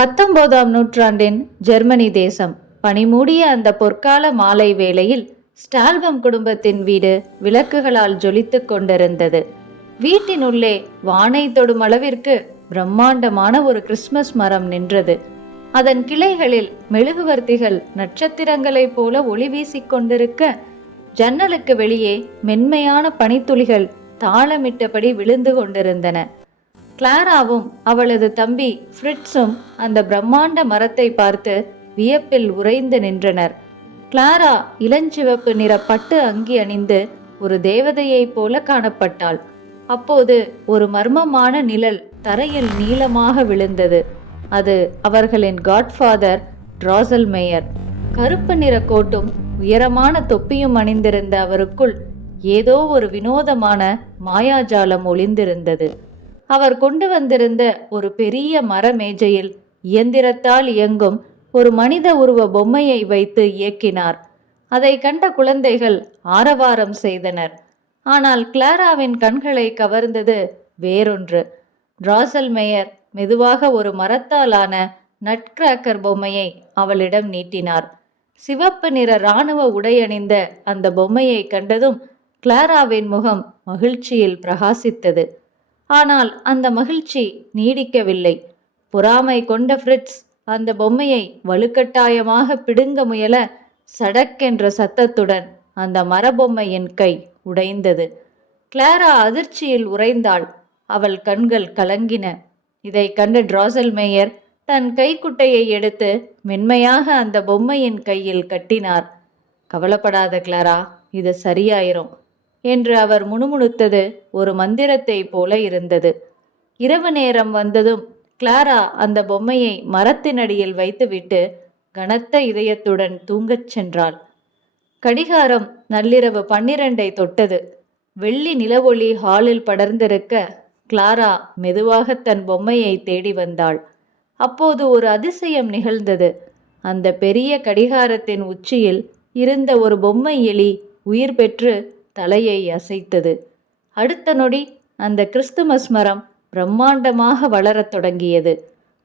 19ஆம் நூற்றாண்டின் ஜெர்மனி தேசம். பனிமூடிய அந்த பொற்கால மாலை வேளையில் ஸ்டால்பம் குடும்பத்தின் வீடு விளக்குகளால் ஜொலித்துக் கொண்டிருந்தது. வீட்டின் உள்ளே வானை தொடும் அளவிற்கு பிரம்மாண்டமான ஒரு கிறிஸ்துமஸ் மரம் நின்றது. அதன் கிளைகளில் மெழுகுவர்த்திகள் நட்சத்திரங்களைப் போல ஒளி வீசிக் கொண்டிருக்க, ஜன்னலுக்கு வெளியே மென்மையான பனித்துளிகள் தாளமிட்டபடி விழுந்து கொண்டிருந்தன. கிளாராவும் அவளது தம்பி ஃப்ரிட்ஸும் அந்த பிரம்மாண்ட மரத்தை பார்த்து வியப்பில் உறைந்து நின்றனர். கிளாரா இளஞ்சிவப்பு நிற பட்டு அங்கி அணிந்து ஒரு தேவதையைப் போல காணப்பட்டாள். அப்போது ஒரு மர்மமான நிழல் தரையில் நீளமாக விழுந்தது. அது அவர்களின் காட்ஃபாதர் டிராசல்மேயர். கருப்பு நிற கோட்டும் உயரமான தொப்பியும் அணிந்திருந்த அவருக்குள் ஏதோ ஒரு வினோதமான மாயாஜாலம் ஒளிந்திருந்தது. அவர் கொண்டு வந்திருந்த ஒரு பெரிய மர மேஜையில் இயந்திரத்தால் இயங்கும் ஒரு மனித உருவ பொம்மையை வைத்து இயக்கினார். அதை கண்ட குழந்தைகள் ஆரவாரம் செய்தனர். ஆனால் கிளாராவின் கண்களை கவர்ந்தது வேறொன்று. டிராசல்மேயர் மெதுவாக ஒரு மரத்தாலான நட்கிராக்கர் பொம்மையை அவளிடம் நீட்டினார். சிவப்பு நிற இராணுவ உடையணிந்த அந்த பொம்மையை கண்டதும் கிளாராவின் முகம் மகிழ்ச்சியில் பிரகாசித்தது. ஆனால் அந்த மகிழ்ச்சி நீடிக்கவில்லை. பொறாமை கொண்ட ஃப்ரிட்ஸ் அந்த பொம்மையை வலுக்கட்டாயமாக பிடுங்க முயல, சடக்கென்ற சத்தத்துடன் அந்த மரபொம்மையின் கை உடைந்தது. கிளாரா அதிர்ச்சியில் உறைந்தாள். அவள் கண்கள் கலங்கின. இதை கண்ட டிராசல்மேயர் தன் கைக்குட்டையை எடுத்து மென்மையாக அந்த பொம்மையின் கையில் கட்டினார். கவலைப்படாத கிளாரா, இது சரியாயிரும் என்று அவர் முணுமுணுத்தது ஒரு மந்திரத்தை போல இருந்தது. இரவு நேரம் வந்ததும் கிளாரா அந்த பொம்மையை மரத்தினடியில் வைத்துவிட்டு கனத்த இதயத்துடன் தூங்கச் சென்றாள். கடிகாரம் நள்ளிரவு 12ஐ தொட்டது. வெள்ளி நிலவொளி ஹாலில் படர்ந்திருக்க கிளாரா மெதுவாக தன் பொம்மையை தேடி வந்தாள். அப்போது ஒரு அதிசயம் நிகழ்ந்தது. அந்த பெரிய கடிகாரத்தின் உச்சியில் இருந்த ஒரு பொம்மை எலி உயிர் பெற்று தலையை அசைத்தது. அடுத்த நொடி அந்த கிறிஸ்துமஸ் மரம் பிரம்மாண்டமாக வளரத் தொடங்கியது.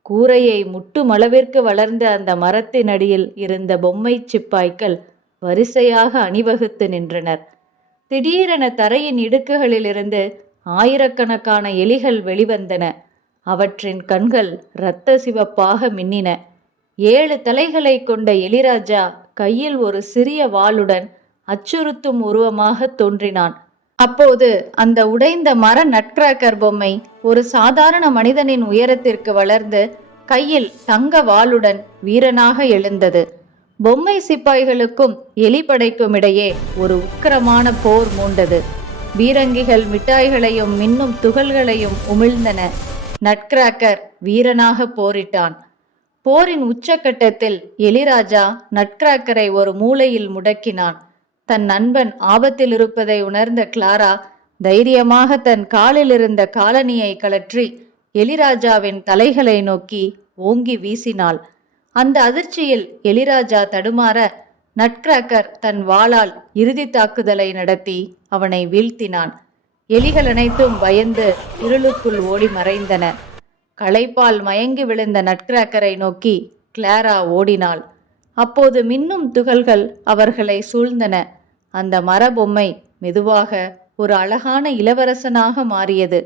கூரையை முட்டுமளவிற்கு வளர்ந்த அந்த மரத்தின் அடியில் இருந்த பொம்மை சிப்பாய்கள் வரிசையாக அணிவகுத்து நின்றனர். திடீரென தரையின் இடுக்குகளிலிருந்து ஆயிரக்கணக்கான எலிகள் வெளிவந்தன. அவற்றின் கண்கள் இரத்த சிவப்பாக மின்னின. 7 தலைகளை கொண்ட எலிராஜா கையில் ஒரு சிறிய வாளுடன் அச்சுறுத்தும் உருவமாக தோன்றினான். அப்போது அந்த உடைந்த மர நட்கிராக்கர் பொம்மை ஒரு சாதாரண மனிதனின் உயரத்திற்கு வளர்ந்து கையில் தங்க வாளுடன் வீரனாக எழுந்தது. பொம்மை சிப்பாய்களுக்கும் எலிப்படைக்கும் இடையே ஒரு உக்கிரமான போர் மூண்டது. பீரங்கிகள் மிட்டாய்களையும் மின்னும் துகள்களையும் உமிழ்ந்தன. நட்கிராக்கர் வீரனாக போரிட்டான். போரின் உச்சக்கட்டத்தில் எலிராஜா நட்கிராக்கரை ஒரு மூலையில் முடக்கினான். தன் நண்பன் ஆபத்தில் இருப்பதை உணர்ந்த கிளாரா தைரியமாக தன் காலில் இருந்த காலணியை கழற்றி எலிராஜாவின் தலைகளை நோக்கி ஓங்கி வீசினாள். அந்த அதிர்ச்சியில் எலிராஜா தடுமாற நட்கிராக்கர் தன் வாளால் இறுதி தாக்குதலை நடத்தி அவனை வீழ்த்தினான். எலிகள் அனைத்தும் பயந்து இருளுக்குள் ஓடி மறைந்தன. களைப்பால் மயங்கி விழுந்த நட்கிராக்கரை நோக்கி கிளாரா ஓடினாள். அப்போது மின்னும் துகள்கள் அவர்களை சூழ்ந்தன. அந்த மரபொம்மை மெதுவாக ஒரு அழகான இளவரசனாக மாறியது.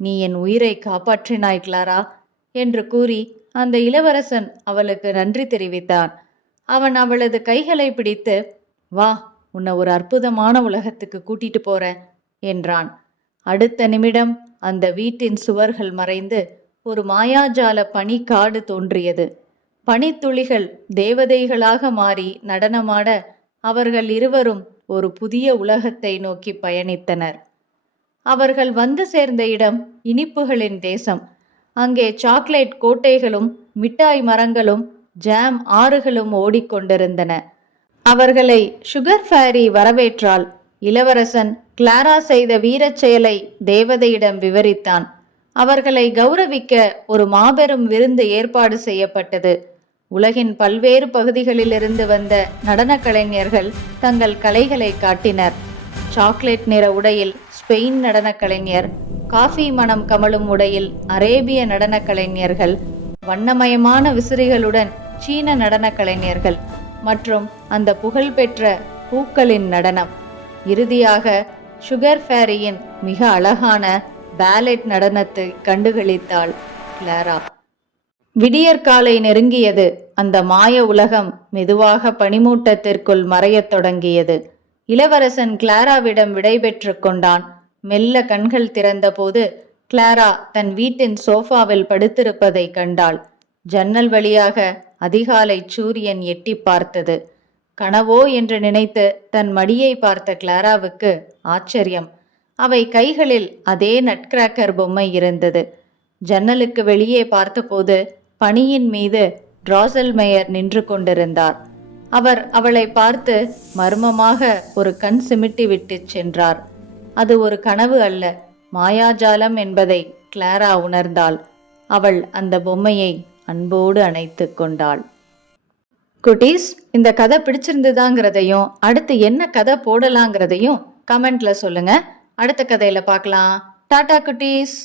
நீ என் உயிரை காப்பாற்றினாய் கிளாரா என்று கூறி அந்த இளவரசன் அவளுக்கு நன்றி தெரிவித்தான். அவன் அவளது கைகளை பிடித்து, வா, உன்னை ஒரு அற்புதமான உலகத்துக்கு கூட்டிட்டு போறேன் என்றான். அடுத்த நிமிடம் அந்த வீட்டின் சுவர்கள் மறைந்து ஒரு மாயாஜால பனிக்காடு தோன்றியது. பனித்துளிகள் தேவதைகளாக மாறி நடனமாட அவர்கள் இருவரும் ஒரு புதிய உலகத்தை நோக்கி பயணித்தனர். அவர்கள் வந்து சேர்ந்த இடம் இனிப்புகளின் தேசம். அங்கே சாக்லேட் கோட்டைகளும் மிட்டாய் மரங்களும் ஜாம் ஆறுகளும் ஓடிக்கொண்டிருந்தன. அவர்களை சுகர் ஃபேரி வரவேற்றாள். இளவரசன் கிளாரா செய்த வீரச் செயலை தேவதையிடம் விவரித்தான். அவர்களை கௌரவிக்க ஒரு மாபெரும் விருந்து ஏற்பாடு செய்யப்பட்டது. உலகின் பல்வேறு பகுதிகளிலிருந்து வந்த நடன கலைஞர்கள் தங்கள் கலைகளை காட்டினர். சாக்லேட் நிற உடையில் ஸ்பெயின் நடன கலைஞர், காஃபி மனம் கமழும் உடையில் அரேபிய நடன கலைஞர்கள், வண்ணமயமான விசிறிகளுடன் சீன நடன கலைஞர்கள் மற்றும் அந்த புகழ்பெற்ற பூக்களின் நடனம். இறுதியாக சுகர் ஃபேரியின் மிக அழகான பேலெட் நடனத்தை கண்டுகளித்தாள் கிளாரா. விடியற்காலை நெருங்கியது. அந்த மாய உலகம் மெதுவாக பனிமூட்டத்திற்குள் மறையத் தொடங்கியது. இளவரசன் கிளாராவிடம் விடைபெற்று கொண்டான். மெல்ல கண்கள் திறந்தபோது கிளாரா தன் வீட்டின் சோஃபாவில் படுத்திருப்பதை கண்டாள். ஜன்னல் வழியாக அதிகாலை சூரியன் எட்டி பார்த்தது. கனவோ என்று நினைத்து தன் மடியை பார்த்த கிளாராவுக்கு ஆச்சரியம். அவை கைகளில் அதே நட்கிராக்கர் பொம்மை இருந்தது. ஜன்னலுக்கு வெளியே பார்த்தபோது பனியின் மீது டிராசல்மேயர் நின்று கொண்டிருந்தார். அவர் அவளை பார்த்து மர்மமாக ஒரு கண் சிமிட்டி விட்டு சென்றார். அது ஒரு கனவு அல்ல, மாயாஜாலம் என்பதை கிளாரா உணர்ந்தாள். அவள் அந்த பொம்மையை அன்போடு அணைத்து கொண்டாள். குட்டீஸ், இந்த கதை பிடிச்சிருந்துதாங்கிறதையும் அடுத்து என்ன கதை போடலாங்கிறதையும் கமெண்ட்ல சொல்லுங்க. அடுத்த கதையில பார்க்கலாம். டாடா குட்டீஸ்.